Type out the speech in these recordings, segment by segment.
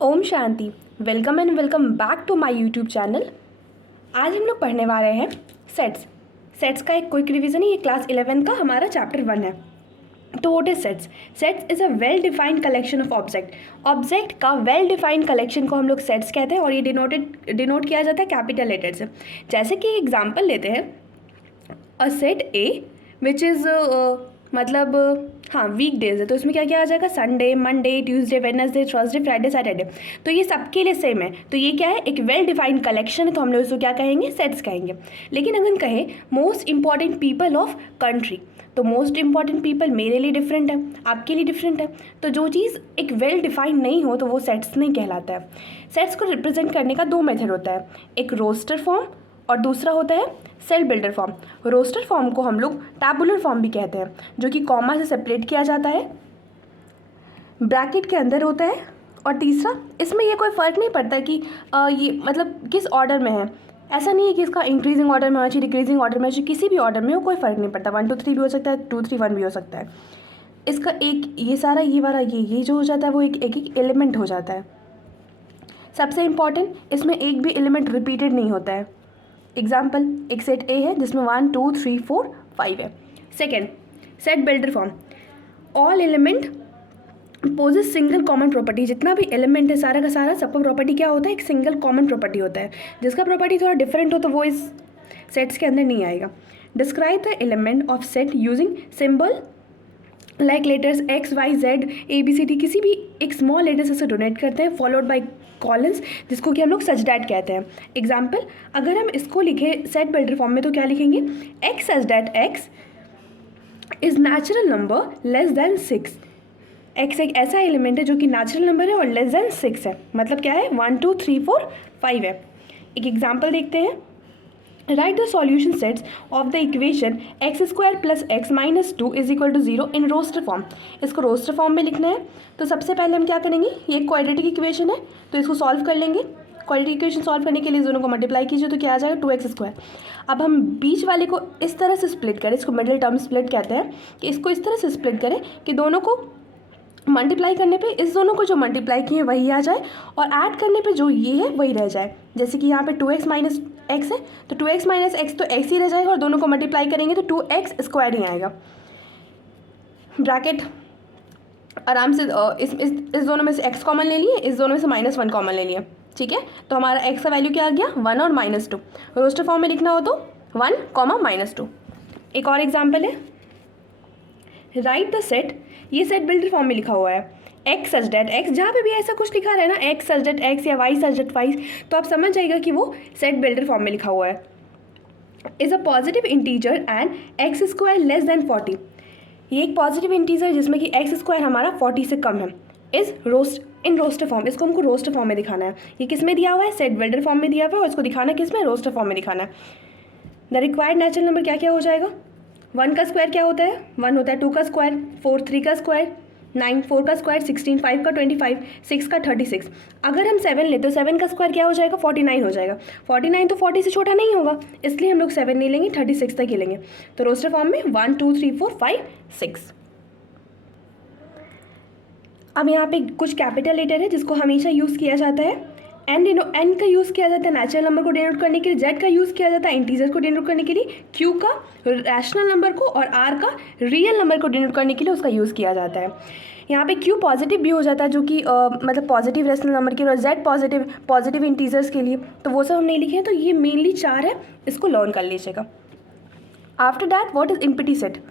ओम शांति। Welcome and welcome back to my YouTube channel. आज हम लोग पढ़ने वाले हैं सेट्स का एक क्विक रिवीजन है। ये क्लास 11 का हमारा चैप्टर 1 है। तो what is sets? Sets is a well defined collection of object का वेल डिफाइंड कलेक्शन को हम लोग सेट्स कहते हैं और ये डिनोट किया जाता है कैपिटल लेटर से। जैसे कि एग्जाम्पल लेते हैं, a set A which is मतलब वीक डेज है, तो इसमें क्या क्या आ जाएगा? Sunday, Monday, Tuesday, Wednesday, Thursday, Friday, Saturday. तो ये सबके लिए सेम है। तो ये क्या है? एक वेल डिफाइंड कलेक्शन है, तो हम लोग इसको क्या कहेंगे? सेट्स कहेंगे। लेकिन अगर कहें most important people of country, तो मोस्ट इंपॉर्टेंट पीपल मेरे लिए डिफरेंट है, आपके लिए डिफरेंट है। तो जो चीज़ एक वेल डिफाइंड नहीं हो तो वो सेट्स नहीं कहलाता है। सेट्स को रिप्रेजेंट करने का दो मेथड होता है, एक रोस्टर फॉर्म और दूसरा होता है set builder form. Roster form को हम लोग टैबुलर फॉर्म भी कहते हैं, जो कि कॉमा से सेपरेट किया जाता है, ब्रैकेट के अंदर होता है। और तीसरा, इसमें ये कोई फ़र्क नहीं पड़ता कि ये मतलब किस ऑर्डर में है। ऐसा नहीं है कि इसका इंक्रीजिंग ऑर्डर में होना चाहिए, डिक्रीजिंग ऑर्डर में होना चाहिए, किसी भी ऑर्डर में हो, कोई फ़र्क नहीं पड़ता। 1 2 3 भी हो सकता है, 2 3 1 भी हो सकता है। इसका एक ये सारा ये वाला ये जो हो जाता है वो एक एलिमेंट हो जाता है। सबसे इम्पॉर्टेंट, इसमें एक भी एलिमेंट रिपीटेड नहीं होता है। एग्जाम्पल, एक सेट ए है जिसमें 1 2 3 4 5 है। Second, set builder form, all element possess single common property. जितना भी एलिमेंट है सारा का सारा, सबका प्रॉपर्टी क्या होता है? एक सिंगल कॉमन प्रॉपर्टी होता है। जिसका प्रॉपर्टी थोड़ा डिफरेंट हो तो वो इस सेट्स के अंदर नहीं आएगा। Describe the element of set using symbol like letters X Y Z A B C D, किसी भी एक स्मॉल लेटर से डोनेट करते हैं, फॉलोड बाई कॉलन्स, जिसको कि हम लोग सच डैट कहते हैं। एग्जाम्पल, अगर हम इसको लिखें सेट बिल्डर फॉर्म में तो क्या लिखेंगे? X such that x is natural number less than 6। X एक ऐसा एलिमेंट है जो कि नेचुरल नंबर है और लेस देन 6 है। मतलब क्या है? 1 2 3 4 5 है। एक एग्जाम्पल देखते हैं, write the solution sets of the equation X square plus X minus 2 is equal to 0 in roster form. इसको रोस्टर फॉर्म में लिखना है। तो सबसे पहले हम क्या करेंगे? ये एक क्वाड्रेटिक इक्वेशन है, तो इसको सॉल्व कर लेंगे। क्वाड्रेटिक इक्वेशन सॉल्व करने के लिए दोनों को मल्टीप्लाई कीजिए तो क्या आ जाएगा? 2x square. अब हम बीच वाले को इस तरह से स्प्लिट करें, इसको मिडिल टर्म स्प्लिट कहते हैं, कि इसको इस तरह से स्प्लिट करें कि दोनों को मल्टीप्लाई करने पे इस दोनों को जो मल्टीप्लाई किए वही आ जाए और ऐड करने पे जो ये है वही रह जाए। जैसे कि यहाँ पे 2x माइनस एक्स है, तो 2x माइनस एक्स तो x ही रह जाएगा और दोनों को मल्टीप्लाई करेंगे तो 2x स्क्वायर ही आएगा। ब्रैकेट आराम से इस दोनों में से x कॉमन ले लिए, इस दोनों में से -1 कॉमन ले लिए, ठीक है। तो हमारा x का वैल्यू क्या आ गया? 1 और -2। रोस्टर फॉर्म में लिखना हो तो 1, -2। एक और एग्जाम्पल है, राइट द सेट, ये सेट बिल्डर फॉर्म में लिखा हुआ है, एक्स सच डैट एक्स। जहाँ पे भी ऐसा कुछ लिखा रहे ना, एक्स सच डैट एक्स या वाई सच डैट वाई, तो आप समझ जाइएगा कि वो सेट बिल्डर फॉर्म में लिखा हुआ है। Is a positive integer and x square less than 40। ये एक पॉजिटिव इंटीजर जिसमें कि एक्स स्क्वायर हमारा 40 से कम है। इस रोस्टर फॉर्म, इसको हमको रोस्टर फॉर्म में दिखाना है। ये किस में दिया हुआ है? सेट बिल्डर फॉर्म में दिया हुआ है और इसको दिखाना किस में? रोस्टर फॉर्म में दिखाना है। द रिक्वायर्ड नेचुरल नंबर क्या क्या हो जाएगा? 1 का स्क्वायर क्या होता है? 1 होता है। 2 का स्क्वायर 4, 3 का स्क्वायर 9, 4 का स्क्वायर 16, 5 का 25, 6 का 36। अगर हम 7 लेते तो 7 का स्क्वायर क्या हो जाएगा? 49 हो जाएगा। 49 तो 40 से छोटा नहीं होगा, इसलिए हम लोग 7 नहीं लेंगे, 36 तक ही लेंगे। तो रोस्टर फॉर्म में 1 2 3 4 5 6। अब यहाँ पे कुछ कैपिटल लेटर है जिसको हमेशा यूज़ किया जाता है। एन का यूज़ किया जाता है नेचुरल नंबर को डिनोट करने के लिए, जेड का यूज़ किया जाता है इंटीजर को डिनोट करने के लिए, क्यू का रैशनल नंबर को और आर का रियल नंबर को डिनोट करने के लिए उसका यूज़ किया जाता है। यहाँ पे क्यू पॉजिटिव भी हो जाता है, जो कि मतलब पॉजिटिव रैशनल नंबर के लिए, और जेड पॉजिटिव इंटीजर्स के लिए, तो वो सब हम नहीं लिखे हैं। तो ये मेनली 4 है, इसको लर्न कर लीजिएगा। After that, what is empty set?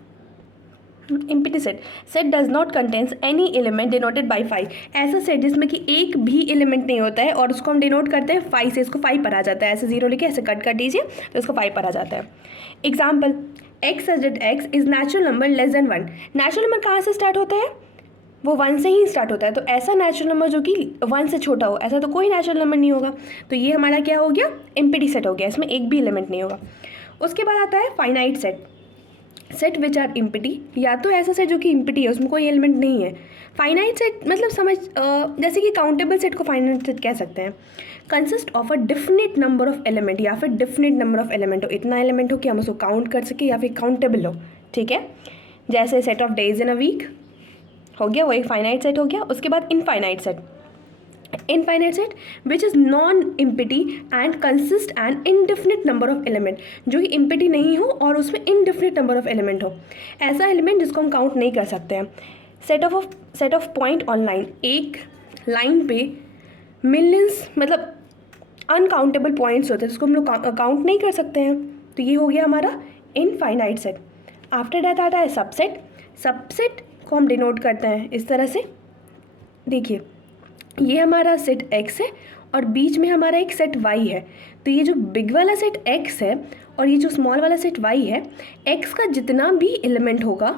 Empty set does not contains any element denoted by 5। ऐसा सेट जिसमें कि एक भी एलिमेंट नहीं होता है और उसको हम डिनोट करते हैं 5 से, इसको 5 पर आ जाता है। ऐसे 0 लिखे ऐसे कट कर दीजिए तो इसको 5 पर आ जाता है। Example, x such that x is natural number less than 1। Natural number कहाँ से स्टार्ट होता है? वो 1 से ही स्टार्ट होता है। तो ऐसा नेचुरल नंबर जो कि 1 से छोटा हो, ऐसा तो कोई नेचुरल नंबर नहीं होगा। तो ये हमारा क्या हो गया? इम्पिटी सेट हो गया, इसमें एक भी एलिमेंट नहीं होगा। उसके बाद आता है finite set which are empty. या तो ऐसा सेट जो कि इम्पिटी है, उसमें कोई एलिमेंट नहीं है। फाइनाइट सेट मतलब जैसे कि काउंटेबल सेट को फाइनाइट सेट कह सकते हैं। Consist of a definite number of element, या फिर डिफिनिट नंबर ऑफ एलिमेंट हो, इतना एलिमेंट हो कि हम उसको काउंट कर सके, या फिर काउंटेबल हो, ठीक है। जैसे set of days in a week हो गया, वो एक फाइनाइट सेट हो गया। उसके बाद infinite set, infinite set which is non empty and consist and indefinite number of element, जो कि इम्पिटी नहीं हो और उसमें इनडिफिनिट नंबर ऑफ एलिमेंट हो, ऐसा एलिमेंट जिसको हम काउंट नहीं कर सकते हैं। Set of point on line, एक लाइन पे मिलियंस मतलब अनकाउंटेबल पॉइंट्स होते हैं जिसको हम लोग काउंट नहीं कर सकते हैं, तो ये हो गया हमारा इनफाइनाइट सेट। आफ्टर दैट आता है सबसेट। सबसेट को हम डिनोट करते हैं इस तरह से, देखिए ये हमारा सेट X है और बीच में हमारा एक सेट Y है, तो ये जो बिग वाला सेट X है और ये जो स्मॉल वाला सेट Y है, X का जितना भी एलिमेंट होगा,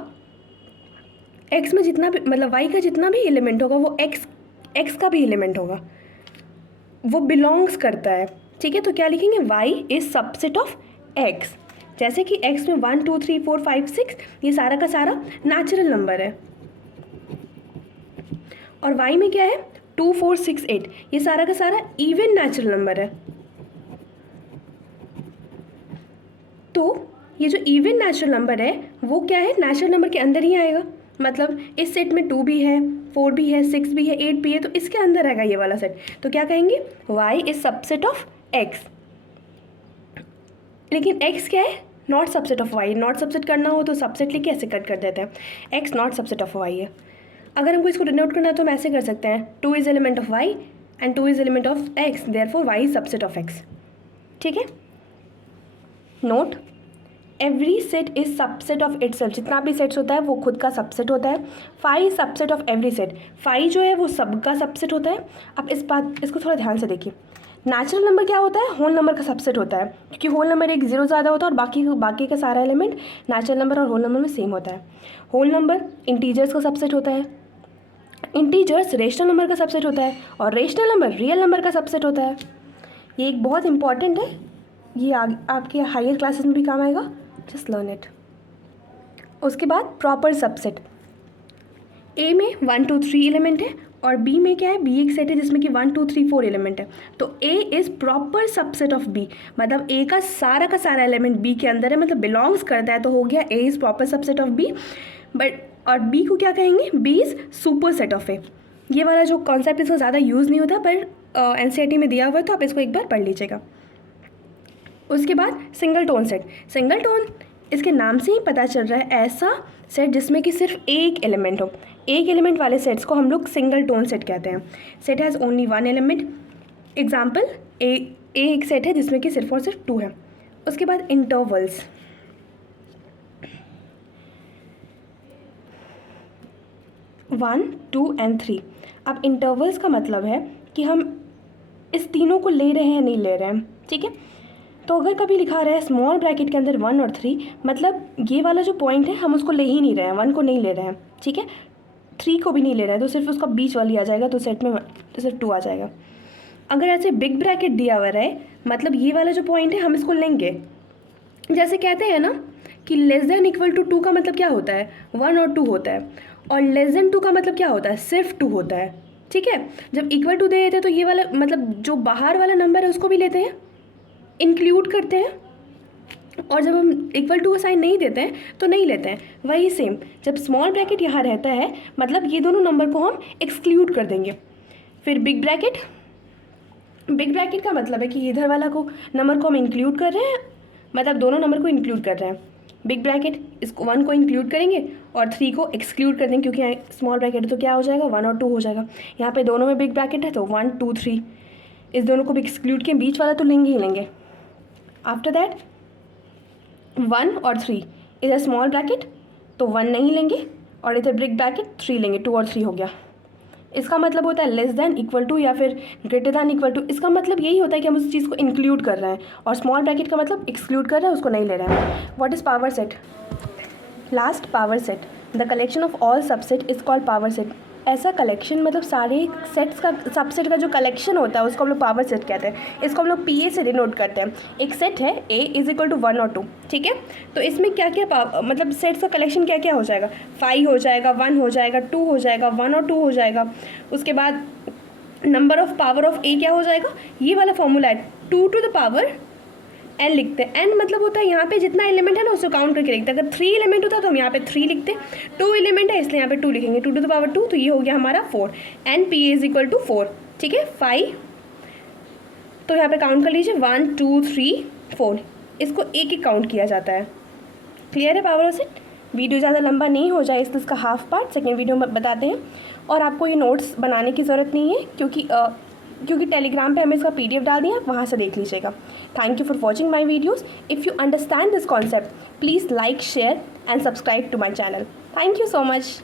X में जितना भी मतलब Y का जितना भी एलिमेंट होगा वो X का भी एलिमेंट होगा, वो बिलोंग्स करता है, ठीक है। तो क्या लिखेंगे, Y is subset of X। जैसे कि X में 1 2 3 4 5 6 ये सारा का सारा नेचुरल नंबर है, और Y में क्या है 2 4 6 8 ये सारा का सारा इवन नेचुरल नंबर है। तो ये जो इवन नेचुरल नंबर है वो क्या है, नेचुरल नंबर के अंदर ही आएगा, मतलब इस सेट में 2 भी है, 4 भी है, 6 भी है, 8 भी है, तो इसके अंदर आएगा ये वाला सेट। तो क्या कहेंगे, Y is subset of X। लेकिन X क्या है, not subset of Y। Not subset करना हो तो सबसेट लेके ऐसे कट कर देते हैं, X not subset of Y है। अगर हमको इसको डिनोट करना है तो हम ऐसे कर सकते हैं, 2 is element of Y and 2 is element of X, therefore Y is subset of X, ठीक है। Note, every set is subset of itself. जितना भी सेट्स होता है वो खुद का सबसेट होता है। Phi subset of every set, phi जो है वो सबका सबसेट होता है। अब इसको थोड़ा ध्यान से देखिए, नेचुरल नंबर क्या होता है, होल नंबर का सबसेट होता है, क्योंकि होल नंबर एक जीरो ज़्यादा होता है और बाकी का सारा एलिमेंट नेचुरल नंबर और होल नंबर में सेम होता है। होल नंबर इंटीजर्स का सबसेट होता है, इंटीजर्स रेशनल नंबर का सबसेट होता है, और रेशनल नंबर रियल नंबर का सबसेट होता है। ये एक बहुत इंपॉर्टेंट है, ये आपके हायर क्लासेस में भी काम आएगा, जस्ट लर्न इट। उसके बाद प्रॉपर सबसेट, ए में 1 2 3 एलिमेंट है और बी में क्या है, बी एक सेट है जिसमें कि 1 2 3 4 एलिमेंट है, तो A is proper subset of B, मतलब ए का सारा एलिमेंट बी के अंदर है, मतलब बिलोंग्स करता है, तो हो गया A is proper subset of B. But और बी को क्या कहेंगे, B is superset of A. ये वाला जो कॉन्सेप्ट इसका ज़्यादा यूज़ नहीं होता, पर NCERT में दिया हुआ है तो आप इसको एक बार पढ़ लीजिएगा। उसके बाद single tone set. Single tone इसके नाम से ही पता चल रहा है ऐसा सेट जिसमें कि सिर्फ एक एलिमेंट हो। एक एलिमेंट वाले सेट्स को हम लोग सिंगल टोन सेट कहते हैं। Set has only 1 element. Example, A एक सेट है जिसमें कि सिर्फ और सिर्फ 2 है। उसके बाद इंटरवल्स, 1 2 and 3। अब इंटरवल्स का मतलब है कि हम इस तीनों को ले रहे हैं नहीं ले रहे हैं, ठीक है। तो अगर कभी लिखा रहा है स्मॉल ब्रैकेट के अंदर 1 और 3, मतलब ये वाला जो पॉइंट है हम उसको ले ही नहीं रहे हैं, 1 को नहीं ले रहे हैं, ठीक है, 3 को भी नहीं ले रहे हैं, तो सिर्फ उसका बीच वाली आ जाएगा, तो सेट में तो सिर्फ 2 आ जाएगा। अगर ऐसे बिग ब्रैकेट दिया हुआ है, मतलब ये वाला जो पॉइंट है हम इसको लेंगे, जैसे कहते हैं ना कि लेस देन इक्वल टू 2 का मतलब क्या होता है, 1 और 2 होता है, और लेस देन 2 का मतलब क्या होता है, सिर्फ 2 होता है, ठीक है। जब इक्वल टू दे देते हैं तो ये वाला मतलब जो बाहर वाला नंबर है उसको भी लेते हैं, इंक्लूड करते हैं, और जब हम इक्वल टू का साइन नहीं देते हैं तो नहीं लेते हैं। वही सेम जब स्मॉल ब्रैकेट यहाँ रहता है, मतलब ये दोनों नंबर को हम एक्सक्लूड कर देंगे। फिर बिग ब्रैकेट, बिग ब्रैकेट का मतलब है कि इधर वाला को नंबर को हम इंक्लूड कर रहे हैं, मतलब दोनों नंबर को इंक्लूड कर रहे हैं। बिग ब्रैकेट इसको 1 को इंक्लूड करेंगे और 3 को एक्सक्लूड कर देंगे, क्योंकि यहाँ स्मॉल ब्रैकेट है तो क्या हो जाएगा, 1 और 2 हो जाएगा। यहाँ पे दोनों में बिग ब्रैकेट है तो 1 2 3, इस दोनों को भी एक्सक्लूड किए, बीच वाला तो लेंगे ही लेंगे। आफ्टर दैट 1 और 3, इधर स्मॉल ब्रैकेट तो 1 नहीं लेंगे, और इधर बिग ब्रैकेट 3 लेंगे, 2 और 3 हो गया। इसका मतलब होता है लेस देन इक्वल टू या फिर ग्रेटर दैन इक्वल टू। इसका मतलब यही होता है कि हम उस चीज़ को इंक्लूड कर रहे हैं, और स्मॉल ब्रैकेट का मतलब एक्सक्लूड कर रहे हैं, उसको नहीं ले रहे हैं। What is power set? Last, power set, the collection of all subset is called power set. ऐसा कलेक्शन मतलब सारे सेट्स का सबसेट का जो कलेक्शन होता है उसको हम लोग पावर सेट कहते हैं। इसको हम लोग PA से डिनोट करते हैं। एक सेट है A इज इक्वल टू 1 और 2, ठीक है। तो इसमें क्या क्या मतलब सेट्स का कलेक्शन क्या क्या हो जाएगा, 5 हो जाएगा, 1 हो जाएगा, 2 हो जाएगा, 1 और 2 हो जाएगा। उसके बाद number of power of A क्या हो जाएगा, ये वाला फॉर्मूला है 2 टू द पावर n लिखते हैं। n मतलब होता है यहाँ पे जितना एलिमेंट है ना उसको काउंट करके लिखते हैं। अगर 3 एलिमेंट होता है तो हम यहाँ पे 3 लिखते हैं, 2 एलिमेंट है इसलिए यहाँ पे 2 लिखेंगे, 2 टू द पावर 2, तो ये हो गया हमारा 4। NPA इज इक्वल टू 4, ठीक है 5, तो यहाँ पे काउंट कर लीजिए 1 2 3 4, इसको एक एक काउंट किया जाता है। क्लियर है पावर ऑफ सेट? वीडियो ज़्यादा लंबा नहीं हो जाए इसलिए इसका हाफ पार्ट सेकेंड वीडियो में बताते हैं। और आपको ये नोट्स बनाने की ज़रूरत नहीं है क्योंकि टेलीग्राम पे हमें इसका PDF डाल दिया, आप वहाँ से देख लीजिएगा। Thank you for watching my videos. If you understand this concept please like share and subscribe to my channel. Thank you so much.